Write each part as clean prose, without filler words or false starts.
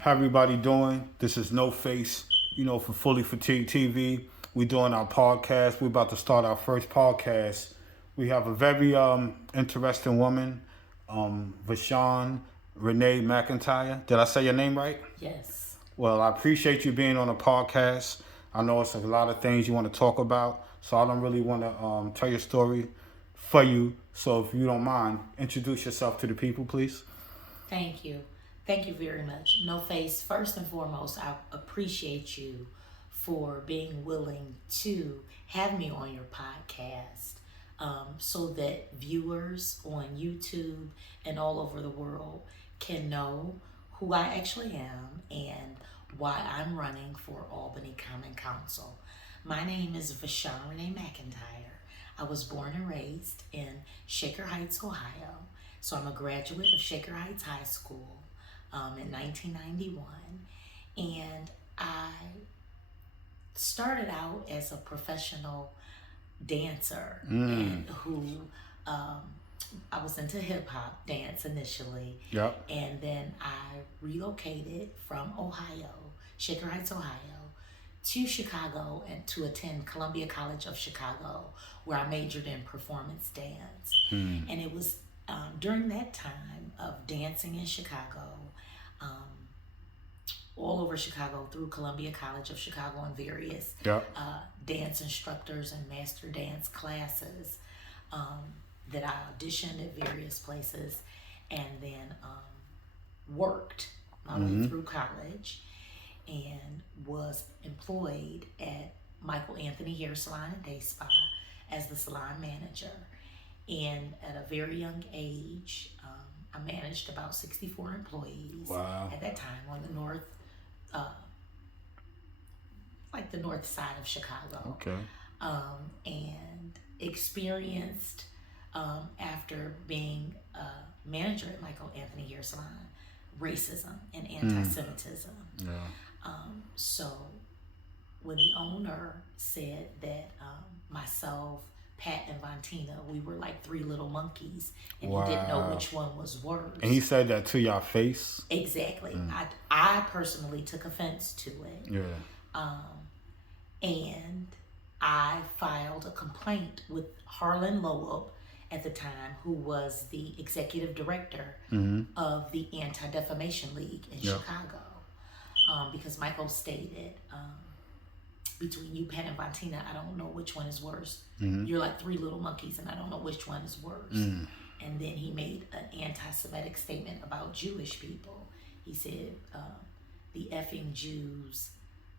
How everybody doing? This is No Face, for Fully Fatigued TV. We doing our podcast. We're about to start our first podcast. We have a very interesting woman, Vashon Renee McIntyre. Did I say your name right? Yes. Well, I appreciate you being on the podcast. I know it's a lot of things you want to talk about, so I don't really want to tell your story for you. So if you don't mind, introduce yourself to the people, please. Thank you. Thank you very much. No Face, first and foremost, I appreciate you for being willing to have me on your podcast so that viewers on YouTube and all over the world can know who I actually am and why I'm running for Albany Common Council. My name is Vashon Renee McIntyre. I was born and raised in Shaker Heights, Ohio. So I'm a graduate of Shaker Heights High School in 1991. And I started out as a professional dancer and who I was into hip hop dance initially. Yep. And then I relocated from Ohio, Shaker Heights, Ohio, to Chicago and to attend Columbia College of Chicago, where I majored in performance dance. And it was during that time of dancing in Chicago, all over Chicago through Columbia College of Chicago and various dance instructors and master dance classes that I auditioned at various places and then worked my way through college and was employed at Michael Anthony Hair Salon and Day Spa as the salon manager. And at a very young age, I managed about 64 employees at that time on the north side of Chicago. Okay. And experienced, after being a manager at Michael Anthony Hair Salon, racism and anti-Semitism. So when the owner said that myself, Pat, and Vontina, we were like three little monkeys, and he didn't know which one was worse. And he said that to your face? Exactly. I personally took offense to it. Yeah. And I filed a complaint with Harlan Loeb at the time, who was the executive director of the Anti-Defamation League in Chicago. Because Michael stated, between you, Pat, and Vontina, I don't know which one is worse. You're like three little monkeys, and I don't know which one is worse. And then he made an anti-Semitic statement about Jewish people. He said, the effing Jews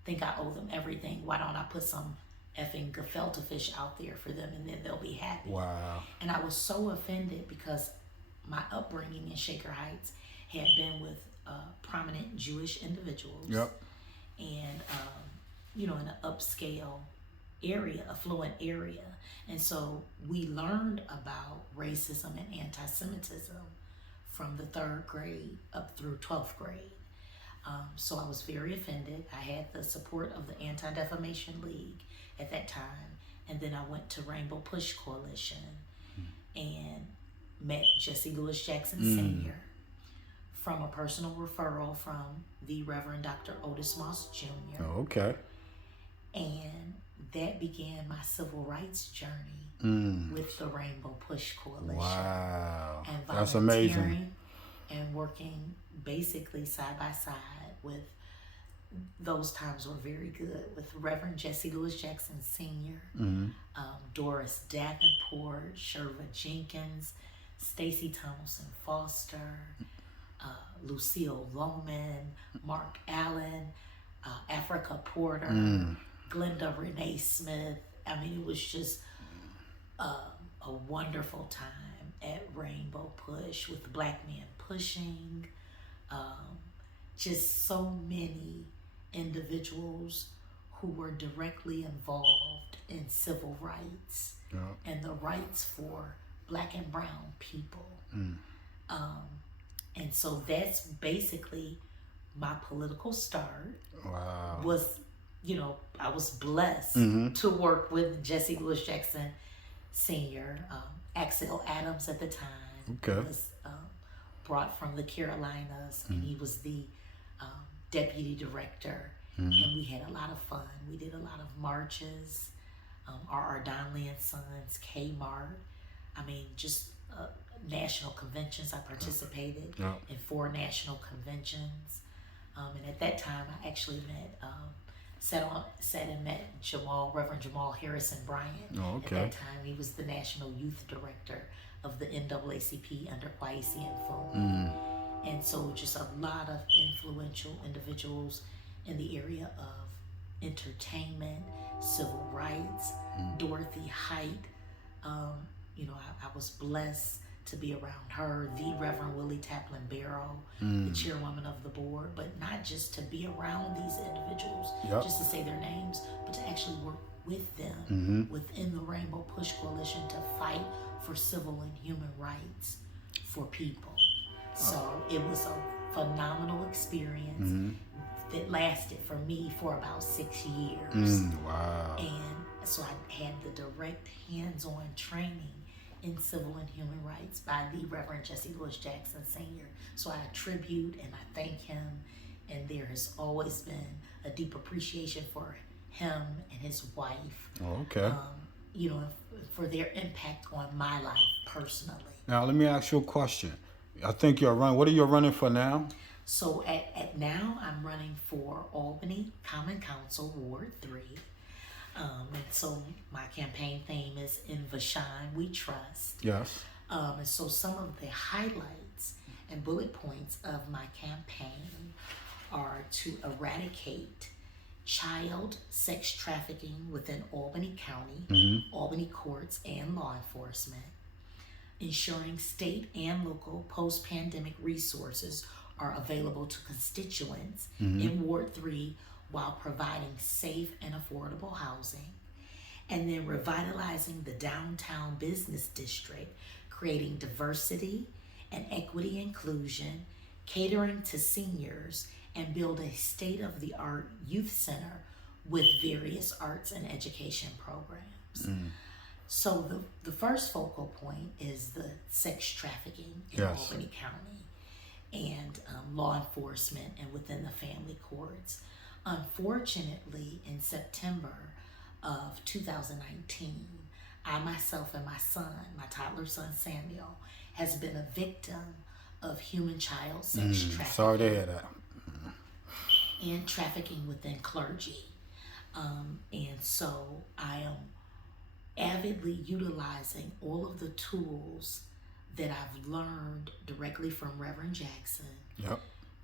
think I owe them everything. Why don't I put some effing gefilte fish out there for them, and then they'll be happy. Wow. And I was so offended because my upbringing in Shaker Heights had been with prominent Jewish individuals. And in an upscale area, affluent area. And so we learned about racism and anti-Semitism from the 3rd grade up through 12th grade. So I was very offended. I had the support of the Anti-Defamation League at that time. And then I went to Rainbow Push Coalition and met Jesse Lewis Jackson Sr. from a personal referral from the Reverend Dr. Otis Moss Jr. Oh, okay. And that began my civil rights journey with the Rainbow Push Coalition. Wow. And that's amazing. And working basically side by side with, those times were very good, with Reverend Jesse Lewis Jackson Sr., Doris Davenport, Sherva Jenkins, Stacey Thompson Foster, Lucille Loman, Mark Allen, Africa Porter, Glenda Renee Smith. I mean, it was just a wonderful time at Rainbow Push with Black Men Pushing. Just so many individuals who were directly involved in civil rights and the rights for Black and brown people. And so that's basically my political start. Wow. Was, I was blessed to work with Jesse Lewis Jackson Sr., Axel Adams at the time. Okay. Was brought from the Carolinas, and he was the deputy director, and we had a lot of fun. We did a lot of marches. Our Ardonlian Sons, Kmart. I mean, just national conventions. I participated in 4 national conventions. And at that time, I actually sat and met Reverend Jamal Harrison Bryant. Oh, okay. At that time, he was the national youth director of the NAACP under Kwesi Mfu. And so just a lot of influential individuals in the area of entertainment, civil rights, Dorothy Height. I was blessed to be around her, the Reverend Willie Taplin Barrow, the chairwoman of the board, but not just to be around these individuals, just to say their names, but to actually work with them within the Rainbow Push Coalition to fight for civil and human rights for people. So it was a phenomenal experience that lasted for me for about 6 years. Wow. And so I had the direct hands-on training in civil and human rights by the Reverend Jesse Lewis Jackson Sr. So I attribute and I thank him, and there has always been a deep appreciation for him and his wife. Oh, okay. For their impact on my life personally. Now let me ask you a question. I think you're running. What are you running for now? So at now I'm running for Albany Common Council Ward 3. And so my campaign theme is "In Vashon We Trust." Yes. And so some of the highlights and bullet points of my campaign are to eradicate child sex trafficking within Albany County, Albany courts, and law enforcement, ensuring state and local post-pandemic resources are available to constituents in Ward 3 while providing safe and affordable housing, and then revitalizing the downtown business district, creating diversity and equity inclusion, catering to seniors, and build a state-of-the-art youth center with various arts and education programs. So the first focal point is the sex trafficking in Albany County and law enforcement and within the family courts. Unfortunately, in September of 2019, I myself and my son, my toddler son Samuel, has been a victim of human child sex trafficking. Sorry to hear that. And trafficking within clergy. And so I am avidly utilizing all of the tools that I've learned directly from Reverend Jackson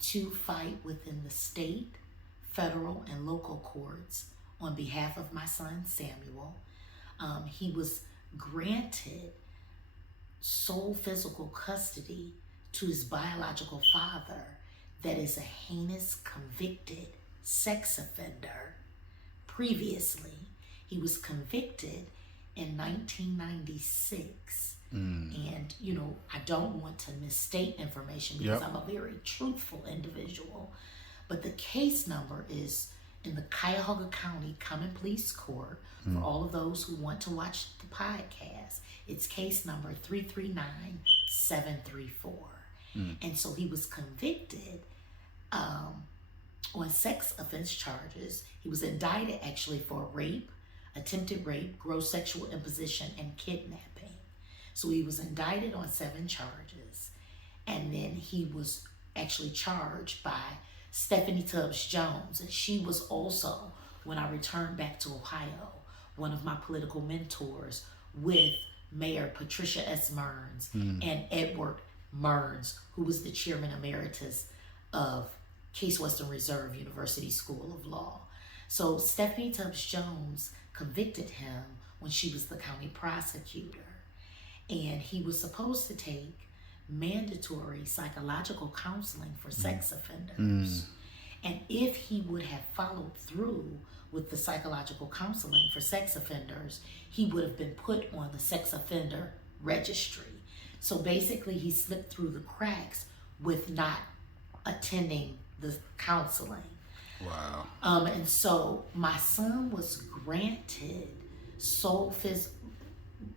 to fight within the state, federal, and local courts on behalf of my son Samuel. He was granted sole physical custody to his biological father that is a heinous convicted sex offender. Previously, he was convicted in 1996. And, I don't want to misstate information because I'm a very truthful individual. But the case number is in the Cuyahoga County Common Pleas Court for all of those who want to watch the podcast. It's case number 339734. And so he was convicted on sex offense charges. He was indicted actually for rape, attempted rape, gross sexual imposition, and kidnapping. So he was indicted on 7 charges. And then he was actually charged by Stephanie Tubbs Jones. And she was also, when I returned back to Ohio, one of my political mentors with Mayor Patricia S. Mearns and Edward Mearns, who was the chairman emeritus of Case Western Reserve University School of Law. So Stephanie Tubbs Jones convicted him when she was the county prosecutor. And he was supposed to take mandatory psychological counseling for sex offenders. And if he would have followed through with the psychological counseling for sex offenders, he would have been put on the sex offender registry. So basically he slipped through the cracks with not attending the counseling. Wow. And so my son was granted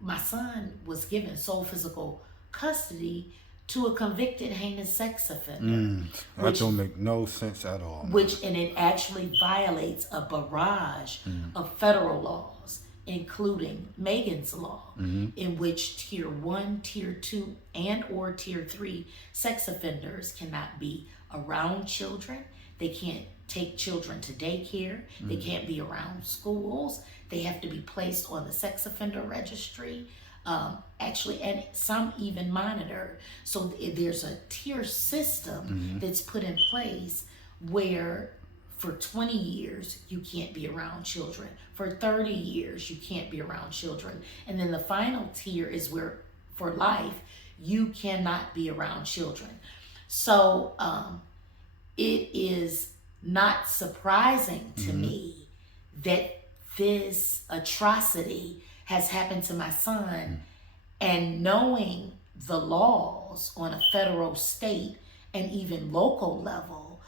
my son was given sole physical custody to a convicted heinous sex offender. That don't make no sense at all. And it actually violates a barrage of federal laws, including Megan's Law, in which Tier 1, Tier 2, and or Tier 3 sex offenders cannot be around children. They can't take children to daycare. They can't be around schools. They have to be placed on the sex offender registry. Actually, and some even monitored. So there's a tier system that's put in place where for 20 years you can't be around children. For 30 years you can't be around children. And then the final tier is where for life you cannot be around children. So it is not surprising to me that this atrocity has happened to my son, and knowing the laws on a federal, state, and even local level,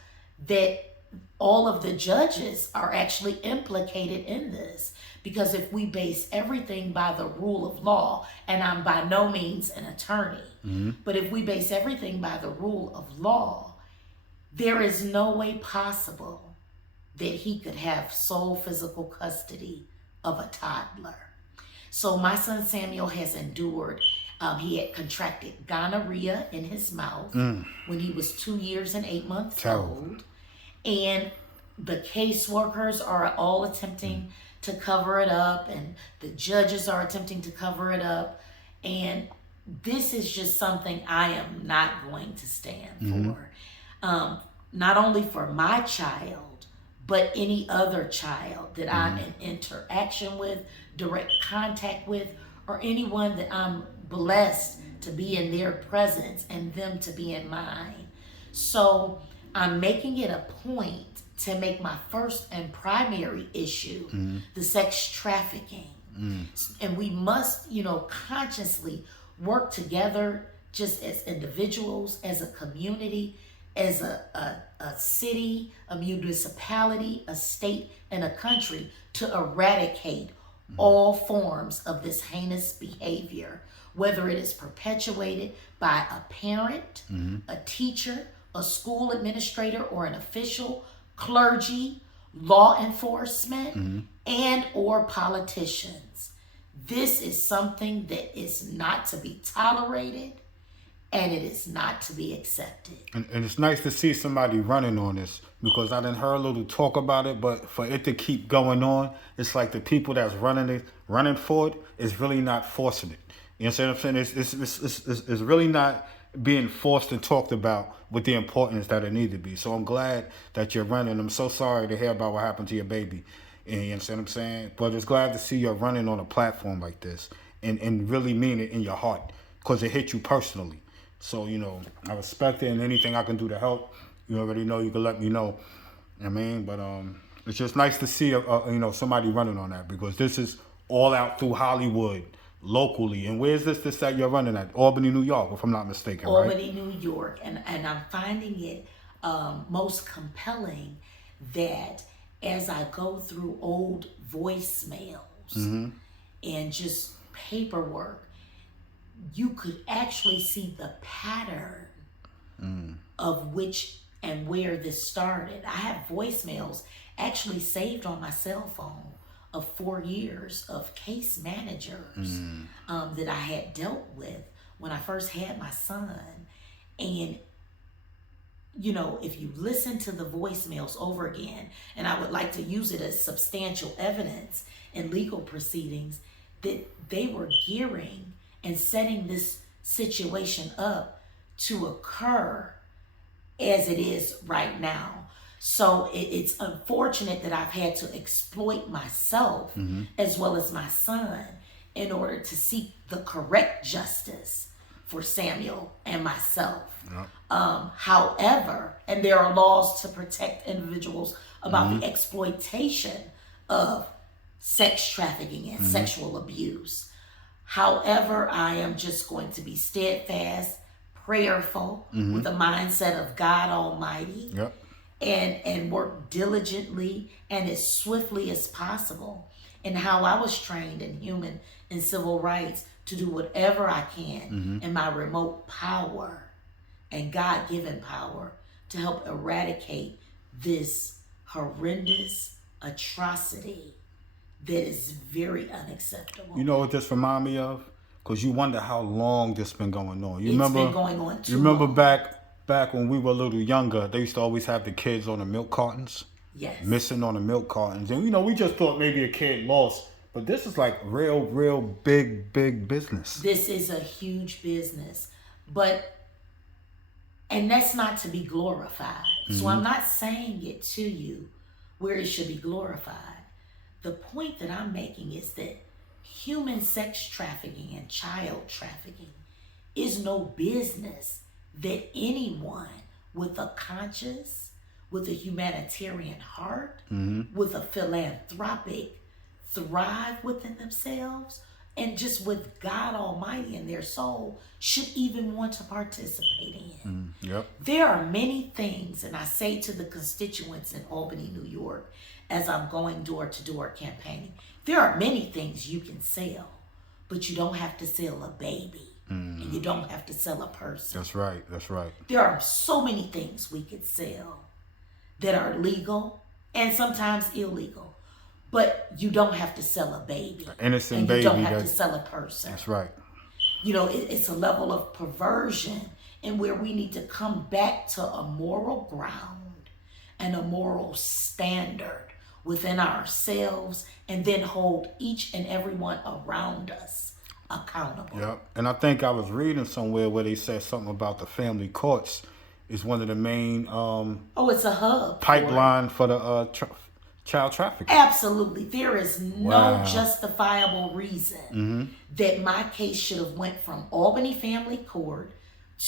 that all of the judges are actually implicated in this. Because if we base everything by the rule of law, and I'm by no means an attorney, but if we base everything by the rule of law, there is no way possible that he could have sole physical custody of a toddler. So my son Samuel has endured, he had contracted gonorrhea in his mouth when he was 2 years and 8 months old. And the caseworkers are all attempting to cover it up, and the judges are attempting to cover it up. And this is just something I am not going to stand for. Not only for my child, but any other child that I'm in interaction with, direct contact with, or anyone that I'm blessed to be in their presence and them to be in mine. So I'm making it a point to make my first and primary issue the sex trafficking. And we must, consciously work together just as individuals, as a community, as a city, a municipality, a state, and a country to eradicate all forms of this heinous behavior, whether it is perpetuated by a parent, a teacher, a school administrator, or an official, clergy, law enforcement, and or politicians. This is something that is not to be tolerated, and it is not to be accepted. And it's nice to see somebody running on this, because I done heard a little talk about it, but for it to keep going on, it's like the people that's running for it is really not forcing it. You know what I'm saying? It's really not being forced and talked about with the importance that it needs to be. So I'm glad that you're running. I'm so sorry to hear about what happened to your baby. And you understand what I'm saying? But it's glad to see you're running on a platform like this and really mean it in your heart, because it hit you personally. So, I respect it, and anything I can do to help, you already know you can let me know. I mean, but it's just nice to see, somebody running on that, because this is all out through Hollywood, locally. And where's this that you're running at? Albany, New York, if I'm not mistaken, right? Albany, New York. And I'm finding it most compelling that as I go through old voicemails and just paperwork, you could actually see the pattern of which and where this started. I have voicemails actually saved on my cell phone of 4 years of case managers that I had dealt with when I first had my son. And, if you listen to the voicemails over again, and I would like to use it as substantial evidence in legal proceedings, that they were gearing and setting this situation up to occur as it is right now. So it's unfortunate that I've had to exploit myself as well as my son in order to seek the correct justice for Samuel and myself. However, and there are laws to protect individuals about the exploitation of sex trafficking and sexual abuse. However, I am just going to be steadfast, prayerful, with the mindset of God Almighty, and work diligently and as swiftly as possible in how I was trained in human and civil rights to do whatever I can in my remote power and God-given power to help eradicate this horrendous atrocity that is very unacceptable. You know what this remind me of? Because you wonder how long this been going on. It's been going on too You remember long. back when we were a little younger, they used to always have the kids on the milk cartons? Yes. Missing on the milk cartons. And, we just thought maybe a kid lost. But this is like real big business. This is a huge business. And that's not to be glorified. So I'm not saying it to you where it should be glorified. The point that I'm making is that human sex trafficking and child trafficking is no business that anyone with a conscience, with a humanitarian heart, with a philanthropic thrive within themselves, and just with God Almighty in their soul should even want to participate in. Yep. There are many things, and I say to the constituents in Albany, New York, as I'm going door to door campaigning, there are many things you can sell, but you don't have to sell a baby, and you don't have to sell a person. That's right. There are so many things we could sell that are legal and sometimes illegal. But you don't have to sell a baby. Innocent and baby. You don't have to sell a person. That's right. It's a level of perversion, and where we need to come back to a moral ground and a moral standard within ourselves, and then hold each and every one around us accountable. Yep. And I think I was reading somewhere where they said something about the family courts is one of the main it's a hub pipeline for the child trafficking. Absolutely. There is no justifiable reason that my case should have went from Albany Family Court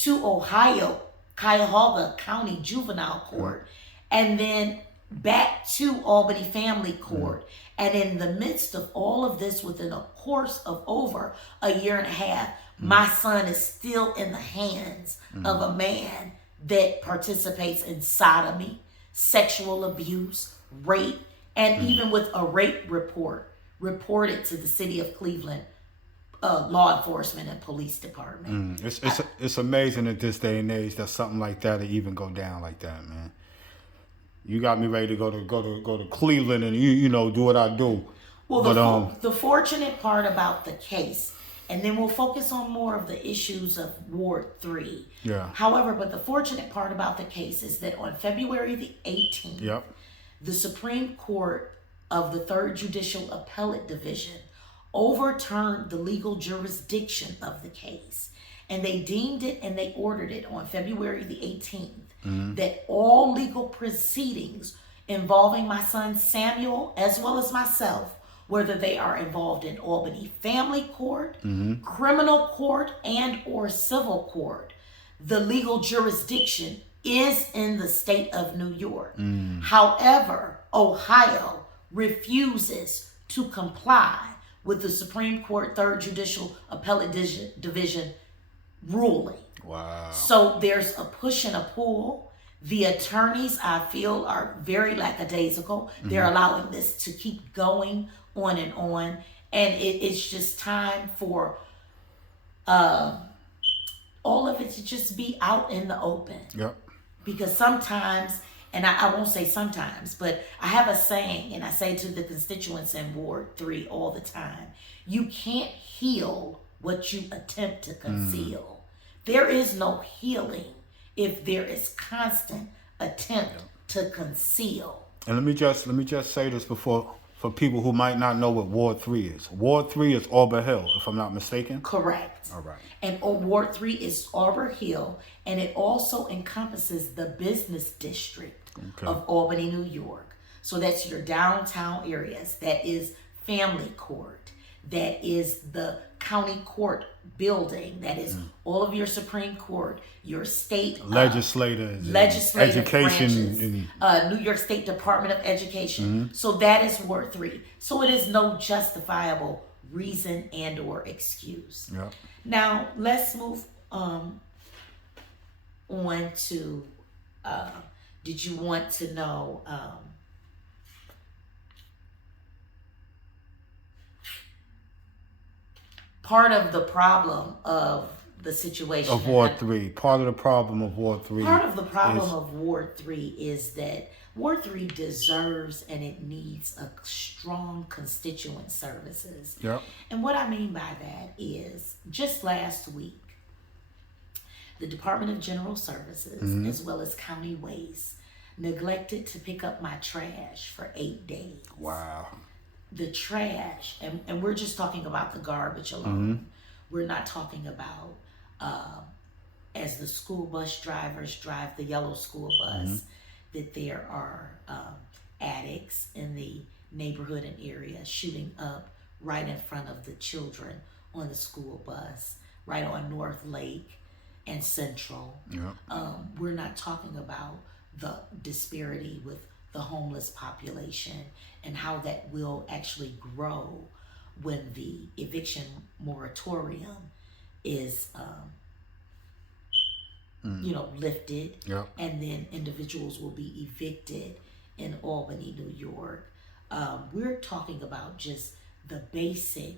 to Ohio, Cuyahoga County Juvenile Court, and then back to Albany Family Court. And in the midst of all of this, within a course of over a year and a half, my son is still in the hands of a man that participates in sodomy, sexual abuse, rape, and even with a rape report reported to the city of Cleveland law enforcement and police department. It's amazing at this day and age that something like that will even go down like that, man. You got me ready to go to Cleveland and do what I do. Well, the fortunate part about the case, and then we'll focus on more of the issues of Ward 3. Yeah. However, but the fortunate part about the case is that on February the 18th, the Supreme Court of the 3rd Judicial Appellate Division overturned the legal jurisdiction of the case. And they deemed it and they ordered it on February the 18th that all legal proceedings involving my son Samuel as well as myself, whether they are involved in Albany Family Court, criminal court, and or civil court, the legal jurisdiction is in the state of New York. However, Ohio refuses to comply with the Supreme Court 3rd Judicial Appellate Division ruling. Wow. So there's a push and a pull. The attorneys, I feel, are very lackadaisical. They're allowing this to keep going on and on. And it's just time for all of it to just be out in the open. Yep. Because sometimes, and I won't say sometimes, but I have a saying, and I say to the constituents in Ward 3 all the time, you can't heal what you attempt to conceal. There is no healing if there is constant attempt to conceal. And let me just say this for people who might not know what Ward 3 is. Ward 3 is Arbor Hill, if I'm not mistaken. Correct. All right. And Ward 3 is Arbor Hill, and it also encompasses the business district of Albany, New York. So that's your downtown areas. That is Family Court. That is the county court building. That is all of your Supreme Court, your state legislative education, New York State Department of Education. So that is Ward 3. So it is no justifiable reason and or excuse. Yeah. Now let's move on to. Did you want to know? Part of the problem of the situation of Ward 3. Part of the problem of Ward 3. Part of the problem of Ward 3 is that Ward 3 deserves and it needs a strong constituent services. Yep. And what I mean by that is just last week, the Department of General Services, as well as County Waste, neglected to pick up my trash for 8 days. Wow. The trash, and we're just talking about the garbage alone. We're not talking about as the school bus drivers drive the yellow school bus, that there are addicts in the neighborhood and area shooting up right in front of the children on the school bus, right on North Lake and Central. We're not talking about the disparity with the homeless population and how that will actually grow when the eviction moratorium is lifted, and then individuals will be evicted in Albany, New York. We're talking about just the basic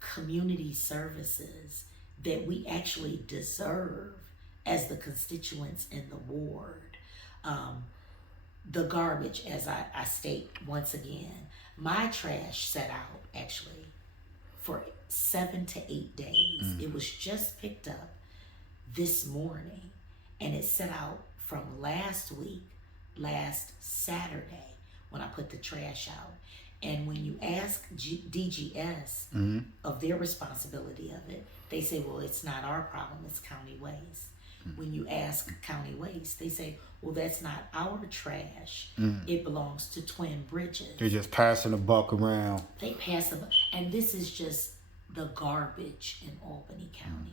community services that we actually deserve as the constituents in the ward. The garbage, as I state once again, my trash set out actually for 7 to 8 days. It was just picked up this morning, and it set out from last Saturday, when I put the trash out. And when you ask DGS of their responsibility of it, they say, well, it's not our problem, it's County Waste. When you ask County Waste, they say, well, that's not our trash. It belongs to Twin Bridges. They're just passing the buck around. They pass them, and this is just the garbage in Albany County.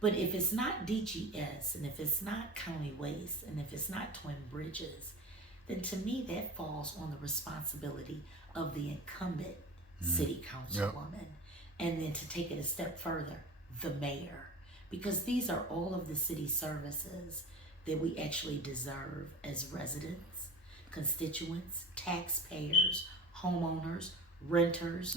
But if it's not DGS, and if it's not County Waste, and if it's not Twin Bridges, then to me that falls on the responsibility of the incumbent city councilwoman. And then to take it a step further, the mayor. Because these are all of the city services that we actually deserve as residents, constituents, taxpayers, homeowners, renters,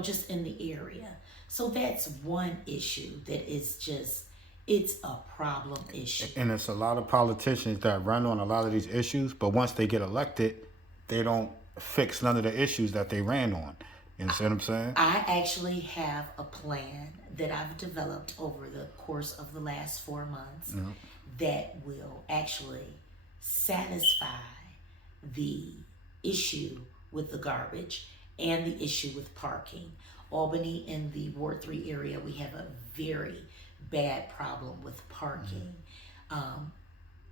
just in the area. So that's one issue that is just, it's a problem issue. And it's a lot of politicians that run on a lot of these issues, but once they get elected, they don't fix none of the issues that they ran on. You see what I'm saying? I actually have a plan that I've developed over the course of the last 4 months that will actually satisfy the issue with the garbage and the issue with parking. Albany, in the Ward 3 area, we have a very bad problem with parking.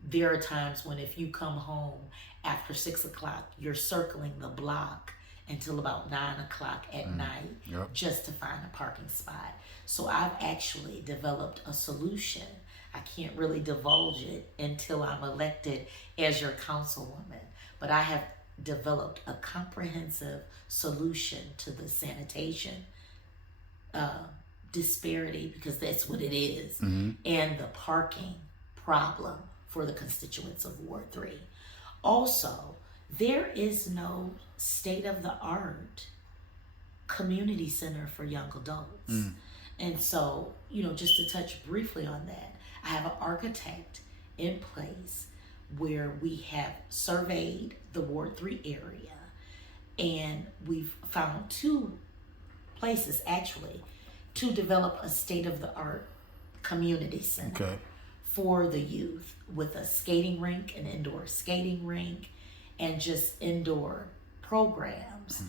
There are times when if you come home after 6 o'clock, you're circling the block until about 9 o'clock at night just to find a parking spot. So I've actually developed a solution. I can't really divulge it until I'm elected as your councilwoman, but I have developed a comprehensive solution to the sanitation disparity, because that's what it is, and the parking problem for the constituents of Ward 3. Also, there is no state-of-the-art community center for young adults. And so, just to touch briefly on that, I have an architect in place where we have surveyed the Ward 3 area, and we've found 2 places actually to develop a state-of-the-art community center for the youth, with a skating rink, an indoor skating rink, and just indoor programs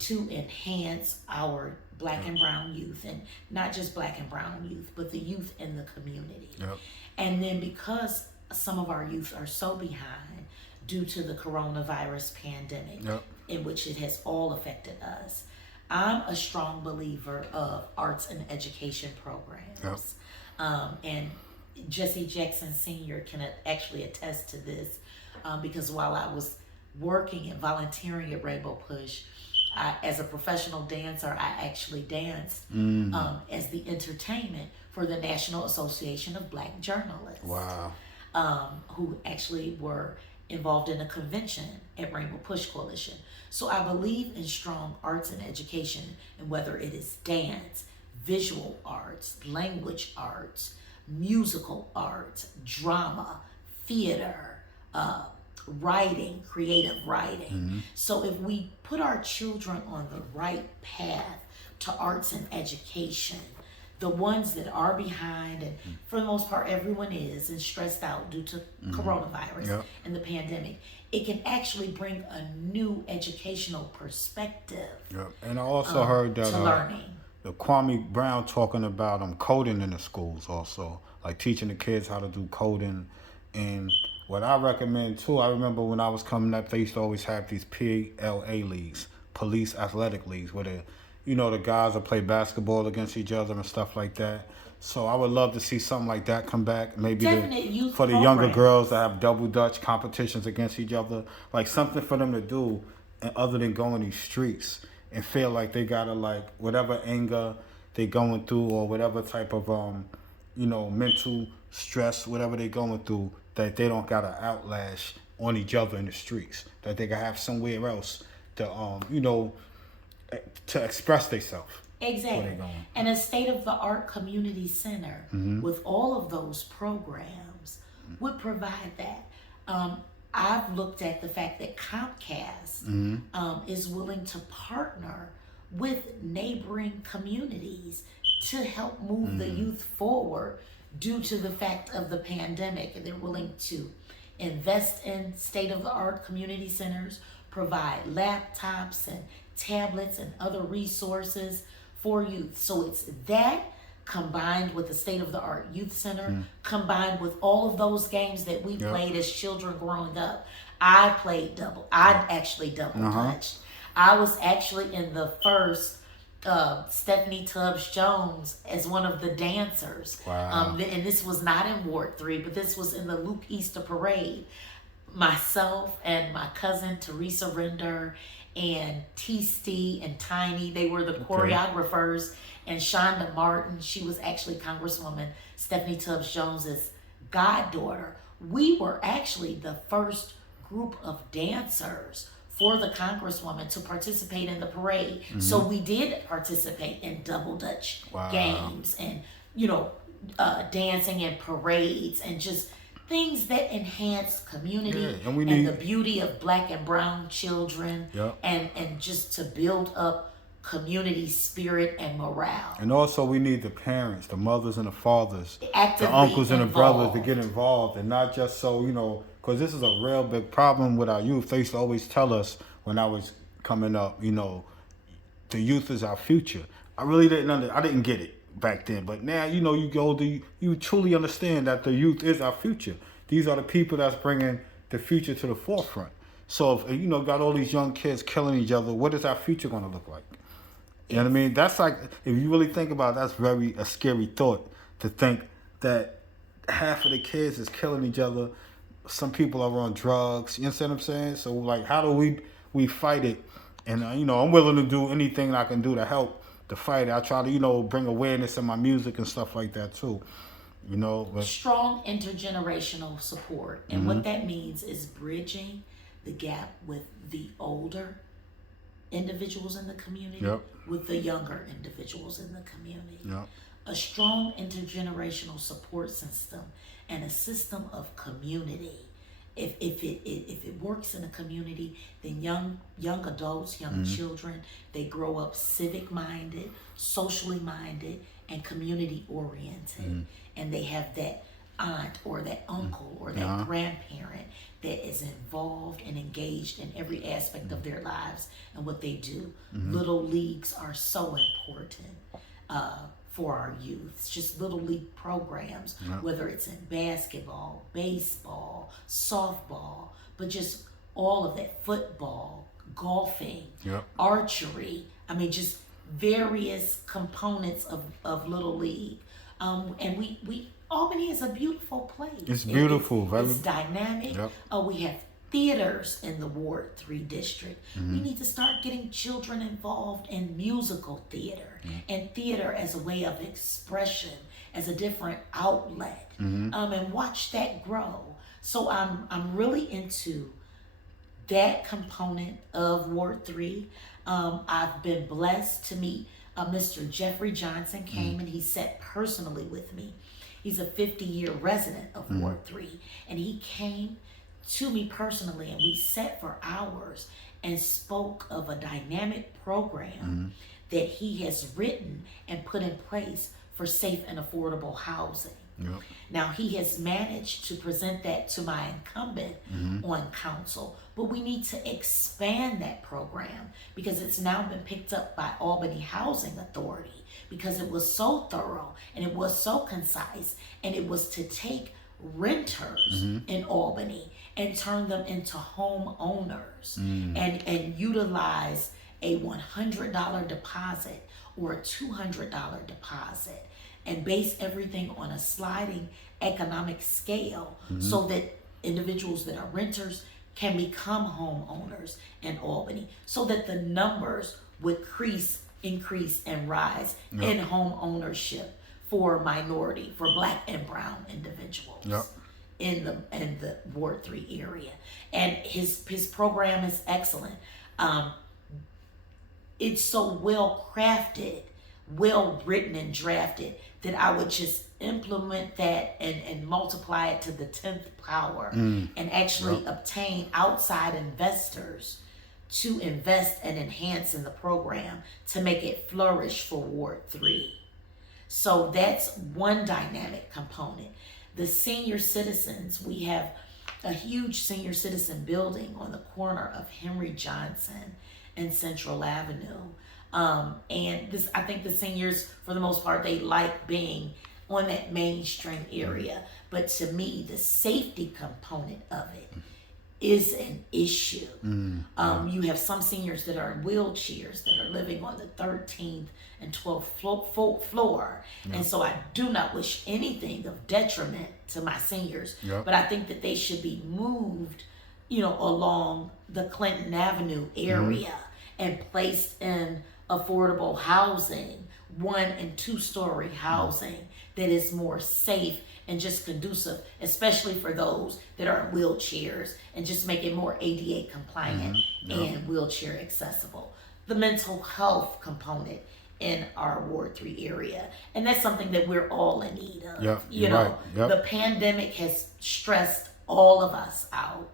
to enhance our Black and brown youth, and not just Black and brown youth, but the youth in the community. And then because some of our youth are so behind due to the coronavirus pandemic, in which it has all affected us, I'm a strong believer of arts and education programs. And Jesse Jackson Sr. can actually attest to this, because while I was working and volunteering at Rainbow Push, as a professional dancer, I actually danced as the entertainment for the National Association of Black Journalists. Wow. Who actually were involved in a convention at Rainbow Push Coalition. So I believe in strong arts and education, and whether it is dance, visual arts, language arts, musical arts, drama, theater, writing, creative writing. So if we put our children on the right path to arts and education, the ones that are behind, and for the most part everyone is, and stressed out due to coronavirus and the pandemic, it can actually bring a new educational perspective. And I also heard that to learning. The Kwame Brown talking about coding in the schools also, like teaching the kids how to do coding. And what I recommend too, I remember when I was coming up, they used to always have these PLA leagues, police athletic leagues, where the guys will play basketball against each other and stuff like that. So I would love to see something like that come back. Maybe for the younger girls to have double dutch competitions against each other, like something for them to do, and other than going these streets and feel like they gotta, like, whatever anger they going through or whatever type of mental stress, whatever they going through, that they don't gotta outlash on each other in the streets. That they can have somewhere else to to express themselves. Exactly. And a state-of-the-art community center with all of those programs would provide that. I've looked at the fact that Comcast is willing to partner with neighboring communities to help move the youth forward due to the fact of the pandemic. And they're willing to invest in state-of-the-art community centers, provide laptops and tablets and other resources for youth. So it's that combined with the state-of-the-art youth center, combined with all of those games that we played as children growing up. I actually double touched. I was actually in the first Stephanie Tubbs Jones as one of the dancers. Wow. And this was not in Ward 3, but this was in the Luke Easter Parade. Myself and my cousin Teresa Render and T-Stee and Tiny, they were the choreographers. And Shonda Martin, she was actually Congresswoman Stephanie Tubbs Jones's goddaughter. We were actually the first group of dancers for the Congresswoman to participate in the parade. So we did participate in double dutch games and, dancing and parades and just things that enhance community and the beauty of Black and brown children and just to build up community spirit and morale. And also we need the parents, the mothers and the fathers, actively the uncles and the brothers to involved. get involved, and not just because this is a real big problem with our youth. They used to always tell us when I was coming up, the youth is our future. I really I didn't get it back then, but now, you go older, you truly understand that the youth is our future. These are the people that's bringing the future to the forefront. So if, got all these young kids killing each other, what is our future going to look like? You know what I mean? That's like, if you really think about it, that's a scary thought, to think that half of the kids is killing each other. Some people are on drugs. You understand what I'm saying? So, like, how do we fight it? And, I'm willing to do anything I can do to help to fight it. I try to, bring awareness in my music and stuff like that, too. But strong intergenerational support. And what that means is bridging the gap with the older individuals in the community with the younger individuals in the community. A strong intergenerational support system and a system of community. If it works in a community, then young adults, young children, they grow up civic minded, socially minded, and community oriented. And they have that aunt or that uncle or that grandparent that is involved and engaged in every aspect of their lives and what they do. Little leagues are so important for our youth. It's just little league programs, whether it's in basketball, baseball, softball, but just all of that, football, golfing, archery. I mean, just various components of little league. And we Albany is a beautiful place. It's beautiful. It's dynamic. We have theaters in the Ward 3 district. We need to start getting children involved in musical theater and theater as a way of expression, as a different outlet, and watch that grow. So I'm really into that component of Ward 3. I've been blessed to meet Mr. Jeffrey Johnson came and he sat personally with me. He's a 50-year resident of Ward 3. And he came to me personally and we sat for hours and spoke of a dynamic program that he has written and put in place for safe and affordable housing. Yep. Now, he has managed to present that to my incumbent on council, but we need to expand that program because it's now been picked up by Albany Housing Authority because it was so thorough and it was so concise, and it was to take renters in Albany and turn them into homeowners and utilize a $100 deposit or a $200 deposit and base everything on a sliding economic scale so that individuals that are renters can become homeowners in Albany, so that the numbers would increase and rise in home ownership for minority, for Black and brown individuals in the Ward 3 area. And his program is excellent. It's so well crafted, well written and drafted that I would just implement that and multiply it to the 10th power and actually obtain outside investors to invest and enhance in the program to make it flourish for Ward 3. So that's one dynamic component. The senior citizens, we have a huge senior citizen building on the corner of Henry Johnson and Central Avenue. And this, I think the seniors, for the most part, they like being on that mainstream area. But to me, the safety component of it is an issue. You have some seniors that are in wheelchairs that are living on the 13th and 12th floor. And so I do not wish anything of detriment to my seniors, but I think that they should be moved, along the Clinton Avenue area and placed in affordable housing, 1- and 2-story housing that is more safe and just conducive, especially for those that are in wheelchairs, and just make it more ADA compliant and wheelchair accessible. The mental health component in our Ward 3 area, and that's something that we're all in need of. The pandemic has stressed all of us out.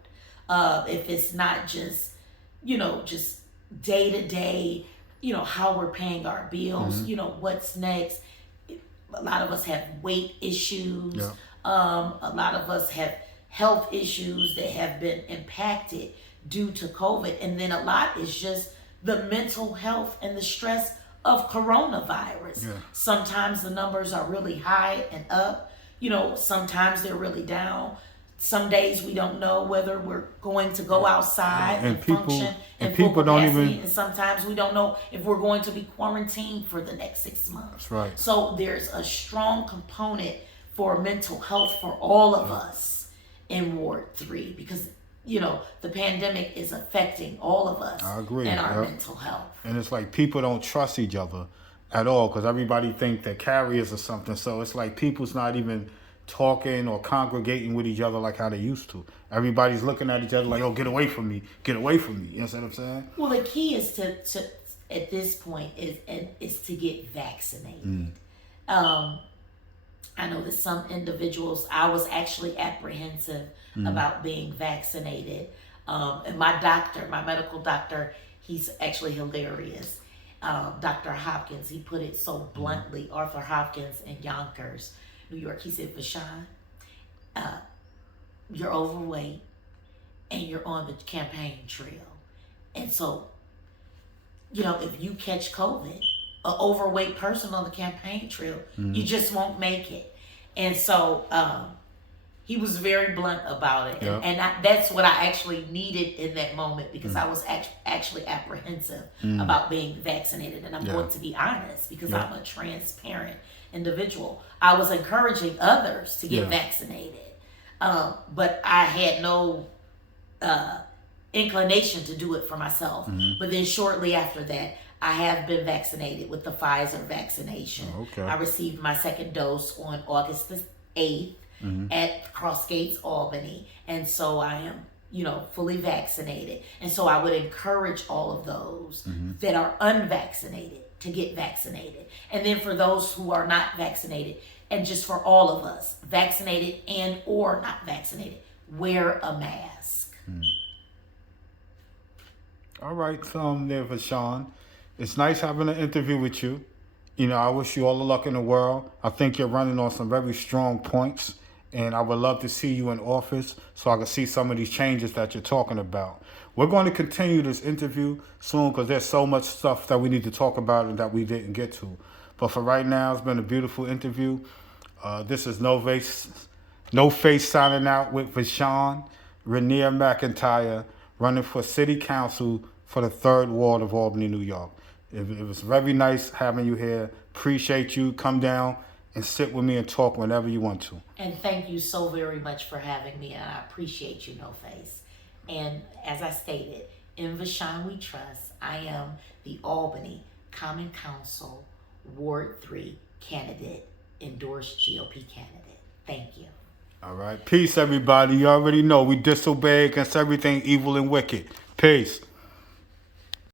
If it's not just, just day to day, how we're paying our bills, what's next. A lot of us have weight issues. A lot of us have health issues that have been impacted due to COVID. And then a lot is just the mental health and the stress of coronavirus. Sometimes the numbers are really high and up. Sometimes they're really down. Some days we don't know whether we're going to go outside and function and people don't even. And sometimes we don't know if we're going to be quarantined for the next 6 months. That's right. So there's a strong component for mental health for all of us in Ward 3 because the pandemic is affecting all of us. I agree. And our mental health. And it's like people don't trust each other at all because everybody think they're carriers or something. So it's like people's not even talking or congregating with each other like how they used to. Everybody's looking at each other like, oh, get away from me. You know what I'm saying? Well, the key is to at this point is to get vaccinated. I know that some individuals, I was actually apprehensive about being vaccinated. And my medical doctor, he's actually hilarious. Dr. Hopkins, he put it so bluntly, Arthur Hopkins in Yonkers, New York. He said, Vashon, you're overweight and you're on the campaign trail. And so, if you catch COVID, an overweight person on the campaign trail, you just won't make it. And so he was very blunt about it. And that's what I actually needed in that moment because I was actually apprehensive about being vaccinated. And I'm going to be honest because I'm a transparent individual. I was encouraging others to get vaccinated. But I had no inclination to do it for myself. But then shortly after that, I have been vaccinated with the Pfizer vaccination. I received my second dose on August the 8th at Cross Gates, Albany. And so I am, fully vaccinated. And so I would encourage all of those that are unvaccinated to get vaccinated. And then for those who are not vaccinated, and just for all of us, vaccinated and or not vaccinated, wear a mask. All right, there, Vashon. It's nice having an interview with you. You know, I wish you all the luck in the world. I think you're running on some very strong points, and I would love to see you in office so I can see some of these changes that you're talking about. We're going to continue this interview soon because there's so much stuff that we need to talk about and that we didn't get to. But for right now, it's been a beautiful interview. This is No Face signing out with Vashon Renee McIntyre, running for City Council for the 3rd Ward of Albany, New York. It was very nice having you here. Appreciate you. Come down and sit with me and talk whenever you want to. And thank you so very much for having me, and I appreciate you, No Face. And as I stated, in Vashon we trust. I am the Albany Common Council Ward 3 candidate, endorsed GOP candidate. Thank you. All right. Peace, everybody. You already know we disobey against everything evil and wicked. Peace.